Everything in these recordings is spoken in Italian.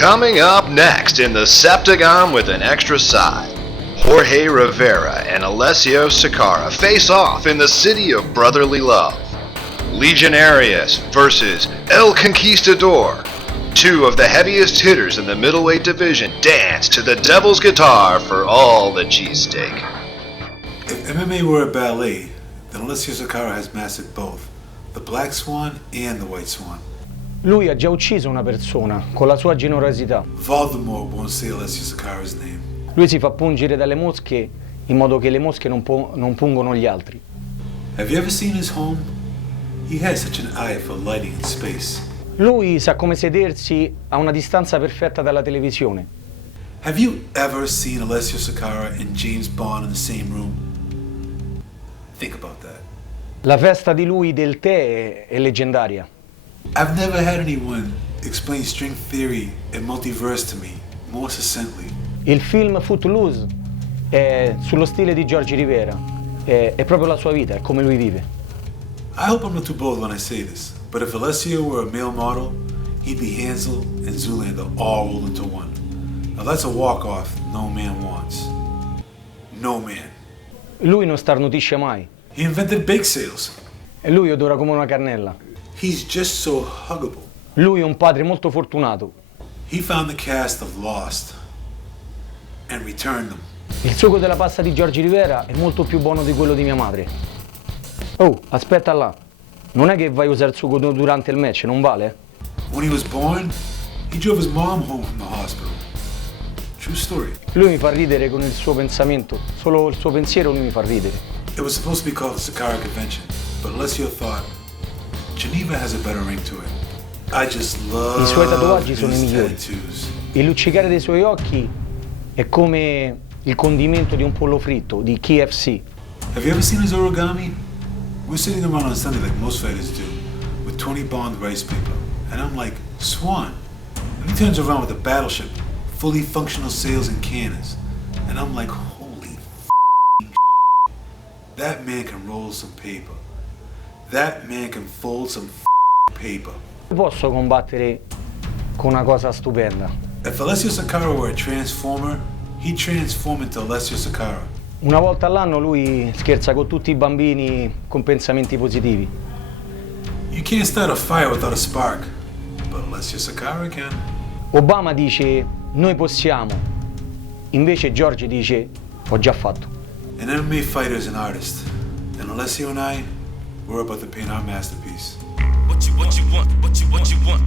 Coming up next in the Septagon with an extra side, Jorge Rivera and Alessio Sakara face off in the city of brotherly love. Legionarius versus El Conquistador. Two of the heaviest hitters in the middleweight division dance to the devil's guitar for all the cheesesteak. If MMA were a ballet, then Alessio Sakara has mastered both, the Black Swan and the White Swan. Lui ha già ucciso una persona con la sua generosità. Voldemort won't say Alessio Sakara's name. Lui si fa pungere dalle mosche in modo che le mosche non pungono gli altri. Have you ever seen his home? He has such an eye for lighting and space. Lui sa come sedersi a una distanza perfetta dalla televisione. Have you ever seen Alessio Sakara and James Bond in the same room? Think about that. La festa di lui del tè è leggendaria. I've never had anyone explain string theory and multiverse to me more succinctly. Il film Footloose è sullo stile di Jorge Rivera, è proprio la sua vita, è come lui vive. I hope I'm not too bold when I say this, but if Alessio were a male model, he'd be Hansel and Zoolander all rolled into one. Now that's a walk-off no man wants. No man. Lui non starnutisce mai. He invented bake sales. E lui odora come una cannella. He's just so huggable. Lui è un padre molto fortunato. He found the cast of Lost and returned them. Il sugo della pasta di Jorge Rivera è molto più buono di quello di mia madre. Oh, aspetta là. Non è che vai a usare il sugo durante il match, non vale? When he was born, he drove his mom home from the hospital. True story. Lui mi fa ridere con il suo pensamento. Solo il suo pensiero lui mi fa ridere. It was supposed to be called the Sakara Convention, but Alessio thought Geneva has a better ring to it. I just love I suoi tatuaggi sono i his migliori. tattoos. Il luccicare dei suoi occhi è come il condimento di un pollo fritto, di KFC. Have you ever seen his origami? We're sitting around on Sunday like most fighters do, with 20 bond rice paper. And I'm like, Swan. And he turns around with a battleship, fully functional sails and cannons. And I'm like, holy f***ing shit. That man can roll some paper. That man can fold some f***ing paper. Posso combattere con una cosa stupenda. If Alessio Sakara were a transformer, he'd transform into Alessio Sakara. Una volta all'anno lui scherza con tutti i bambini con pensamenti positivi. You can't start a fire without a spark, but Alessio Sakara can. Obama dice noi possiamo, invece Jorge dice ho già fatto. An MMA fighter is an artist, and Alessio and I, we're about to paint our masterpiece. What you want?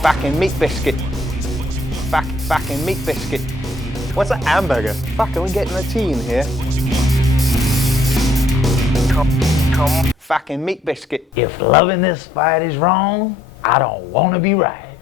Fucking meat biscuit. Fucking meat biscuit. What's a hamburger? Fuck, are we getting a team here? Come. Fucking meat biscuit. If loving this fight is wrong, I don't want to be right.